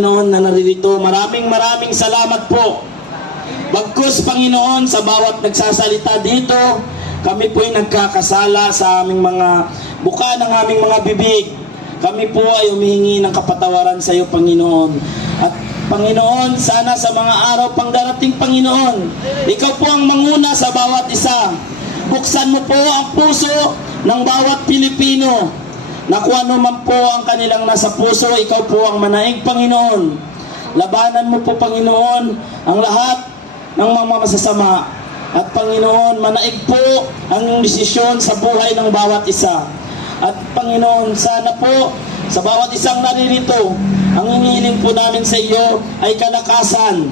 Panginoon na naririto, maraming salamat po. Bagkus Panginoon, sa bawat nagsasalita dito, kami po'y nagkakasala sa aming mga buka ng aming mga bibig. Kami po ay humihingi ng kapatawaran sa iyo, Panginoon. At Panginoon, sana sa mga araw pang darating, Panginoon, ikaw po ang manguna sa bawat isa. Buksan mo po ang puso ng bawat Pilipino, na kung ano man po ang kanilang nasa puso, ikaw po ang manaig, Panginoon. Labanan mo po, Panginoon, ang lahat ng mga masasama. At Panginoon, manaig po ang desisyon sa buhay ng bawat isa. At Panginoon, sana po sa bawat isang naririto, ang hinihiling po namin sa iyo ay kalakasan.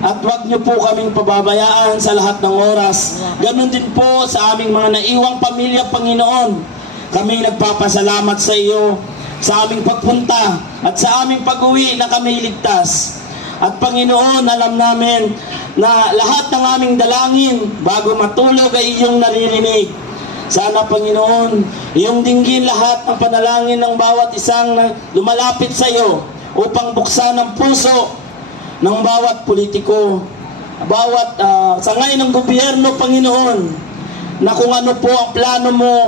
At huwag niyo po kaming pababayaan sa lahat ng oras. Ganon din po sa aming mga naiwang pamilya, Panginoon. Kami nagpapasalamat sa iyo sa aming pagpunta at sa aming pag-uwi na kami ligtas. At Panginoon, alam namin na lahat ng aming dalangin bago matulog ay iyong naririnig. Sana, Panginoon, iyong dinggin lahat ng panalangin ng bawat isang lumalapit sa iyo upang buksan ang puso ng bawat politiko, bawat sangay ng gobyerno, Panginoon, na kung ano po ang plano mo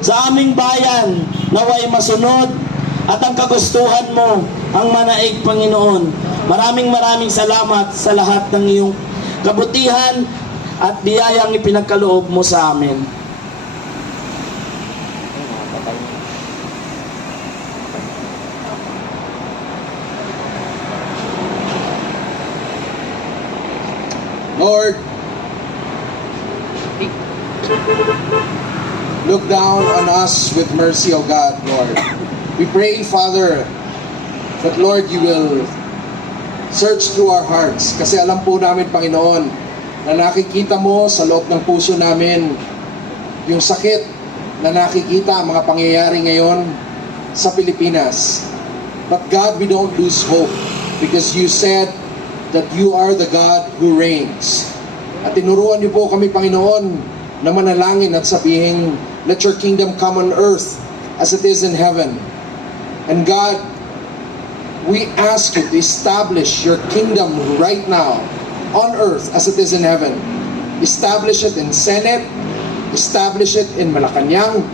sa aming bayan, naway masunod at ang kagustuhan mo ang manaig, Panginoon. Maraming salamat sa lahat ng iyong kabutihan at biyayang ipinagkaloob mo sa amin. Lord, look down on us with mercy, O God, Lord. We pray, Father, that Lord, you will search through our hearts. Kasi alam po namin, Panginoon, na nakikita mo sa loob ng puso namin yung sakit na nakikita ang mga pangyayari ngayon sa Pilipinas. But God, we don't lose hope because you said that you are the God who reigns. At tinuruan niyo po kami, Panginoon, na manalangin at sabihin, let your kingdom come on earth as it is in heaven. And God, we ask you to establish your kingdom right now on earth as it is in heaven. Establish it in Senate, establish it in Malacanang,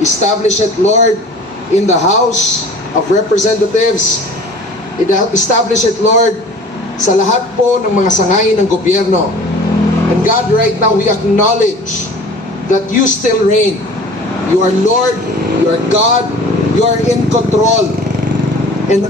establish it, Lord, in the House of Representatives, establish it, Lord, sa lahat po ng mga sangay ng gobyerno. And God, right now, we acknowledge that you still reign. You are Lord, you are God, you are in control. And